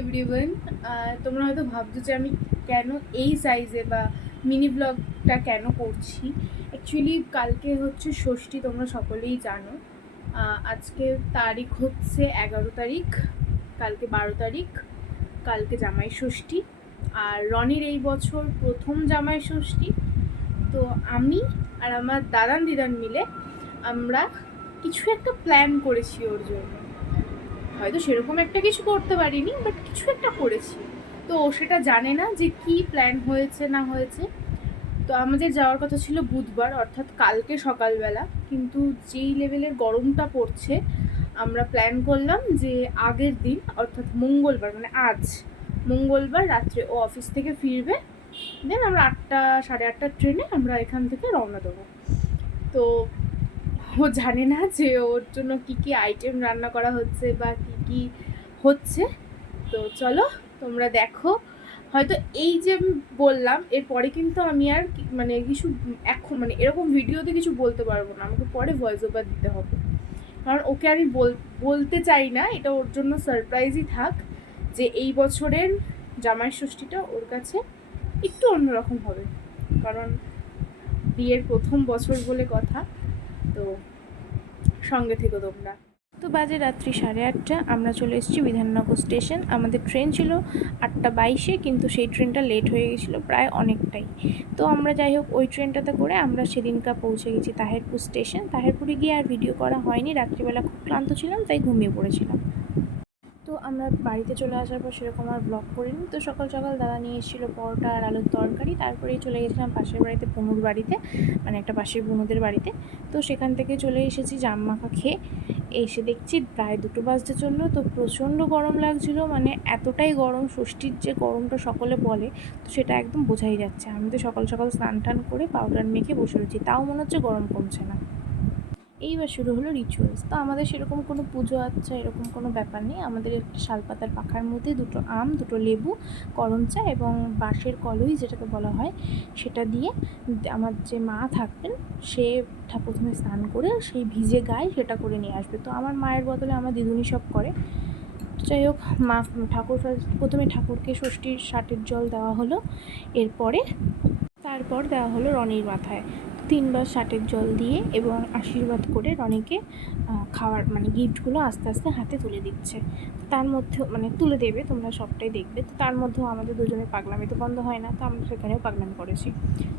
Everyone. তোমরা হয়তো ভাবছো যে আমি কেন এই সাইজে বা মিনি ব্লগটা কেন করছি। অ্যাকচুয়ালি কালকে হচ্ছে ষষ্ঠী, তোমরা সকলেই জানো। আজকে তারিখ হচ্ছে 11 তারিখ, কালকে 12 তারিখ, কালকে জামাই ষষ্ঠী। আর রনির এই বছর প্রথম জামাই ষষ্ঠী। তো আমি আর আমার দাদান দিদান মিলে আমরা কিছু একটা প্ল্যান করেছি ওর জন্য। হয়তো সেরকম একটা কিছু করতে পারিনি, বাট কিছু একটা করেছি। তো ও সেটা জানে না যে কি প্ল্যান হয়েছে না হয়েছে। তো আমাদের যাওয়ার কথা ছিল বুধবার, অর্থাৎ কালকে সকালবেলা, কিন্তু যেই লেভেলের গরমটা পড়ছে আমরা প্ল্যান করলাম যে আগের দিন অর্থাৎ মঙ্গলবার, মানে আজ মঙ্গলবার রাত্রে ও অফিস থেকে ফিরবে, দেন আমরা 8টা সাড়ে 8টার ট্রেনে আমরা এখান থেকে রওনা দেবো। তো ও জানে না যে ওর জন্য কি কি আইটেম রান্না করা হচ্ছে বা কি কি হচ্ছে। তো চলো তোমরা দেখো। হয়তো এই যে আমি বললাম এরপরে কিন্তু আমি আর মানে কিছু এখন মানে এরকম ভিডিওতে কিছু বলতে পারবো না, আমাকে পরে ভয়েস ওভার দিতে হবে। কারণ ওকে আমি বলতে চাই না, এটা ওর জন্য সারপ্রাইজই থাক যে এই বছরের জামাই ষষ্ঠীটা ওর কাছে একটু অন্যরকম হবে, কারণ বিয়ের প্রথম বছর বলে কথা। তো সঙ্গে থেকো তোমরা। তো বাজে রাত্রি 8:30, আমরা চলে এসেছি বিধাননগর স্টেশন। আমাদের ট্রেন ছিল 8টা 22-এ, কিন্তু সেই ট্রেনটা লেট হয়ে গেছিলো প্রায় অনেকটাই। তো আমরা যাই হোক ওই ট্রেনটাতে করে আমরা সেদিনকার পৌঁছে গেছি তাহেরপুর স্টেশন। তাহেরপুরে গিয়ে আর ভিডিও করা হয়নি, রাত্রিবেলা খুব ক্লান্ত ছিলাম তাই ঘুমিয়ে পড়েছিলাম। তো আমরা বাড়িতে চলে আসার পর সেরকম আর ব্লগ করিনি। তো সকাল সকাল দাদা নিয়ে এসেছিলো পরোটা আর আলুর তরকারি, তারপরেই চলে গেছিলাম পাশের বাড়িতে পুনুর বাড়িতে, মানে একটা পাশের বুনুদের বাড়িতে। তো সেখান থেকে চলে এসেছি জাম মাখা খেয়ে। এসে দেখছি প্রায় 2টো বাজতে চললো। তো প্রচণ্ড গরম লাগছিলো, মানে এতটাই গরম, ষষ্ঠীর যে গরমটা সকলে বলে তো সেটা একদম বোঝাই যাচ্ছে। আমি তো সকাল সকাল স্নান টান করে পাউডার মেখে বসে রয়েছি, তাও মনে হচ্ছে গরম কমছে না। এইবার শুরু হলো রিচুয়ালস। তো আমাদের সেরকম কোনো পুজো আচ্ছা এরকম কোনো ব্যাপার নেই। আমাদের একটা শালপাতার পাখার মধ্যে 2টো আম, 2টো লেবু, করম চা এবং বাঁশের কলই যেটাকে বলা হয় সেটা দিয়ে আমার যে মা থাকবেন সে প্রথমে স্নান করে সেই ভিজে গায়ে সেটা করে নিয়ে আসবে। তো আমার মায়ের বদলে আমার দিদুনি সব করে। যাই হোক, মা প্রথমে ঠাকুরকে ষষ্ঠীর ষাটের জল দেওয়া হলো, তারপর দেওয়া হলো রনির মাথায় 3বার ষাটের জল দিয়ে এবং আশীর্বাদ করে রনিকে খাওয়ার মানে গিফটগুলো আস্তে আস্তে হাতে তুলে দিচ্ছে। তার মধ্যে মানে তুলে দেবে, তোমরা সবটাই দেখবে। তো তার মধ্যেও আমাদের দুজনের পাগলামি তো বন্ধ হয় না, তো আমরা সেখানেও পাগলামি করেছি।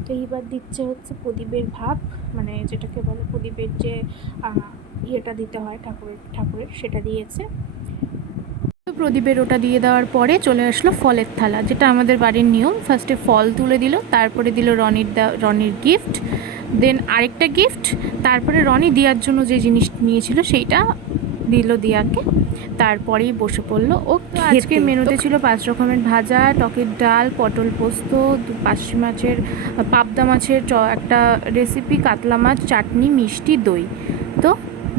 তো এইবার দিচ্ছে হচ্ছে প্রদীপের ভাব, মানে যেটাকে বলে প্রদীপের যে ইয়েটা দিতে হয় ঠাকুরের সেটা দিয়েছে। তো প্রদীপের ওটা দিয়ে দেওয়ার পরে চলে আসলো ফলের থালা, যেটা আমাদের বাড়ির নিয়ম। ফার্স্টে ফল তুলে দিল, তারপরে দিল রনির গিফট, দেন আরেকটা গিফট, তারপরে রনি দিয়ার জন্য যে জিনিস নিয়েছিল সেইটা দিল দিয়াকে, তারপরেই বসে পড়লো ও। আজকের মেনুতে ছিল 5 রকমের ভাজা, টকের ডাল, পটল পোস্ত, পার্শে মাছের পাবদা মাছের একটা রেসিপি, কাতলা মাছ, চাটনি, মিষ্টি, দই। তো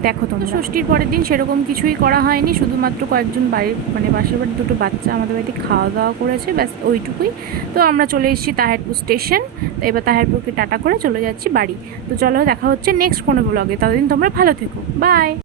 দেখো তোমরা, ষষ্ঠীর পরের দিন সেরকম কিছুই করা হয়নি, শুধুমাত্র কয়েকজন বাড়ির মানে পাশের বাড়ির 2টো বাচ্চা আমাদের বাড়িতে খাওয়া দাওয়া করেছে, ব্যাস ওইটুকুই। তো আমরা চলে এসেছি তাহেরপুর স্টেশন। এবার তাহেরপুরকে টাটা করে চলে যাচ্ছি বাড়ি। তো চলো দেখা হচ্ছে নেক্সট কোনো ব্লগে, ততদিন তোমরা ভালো থেকো, বাই।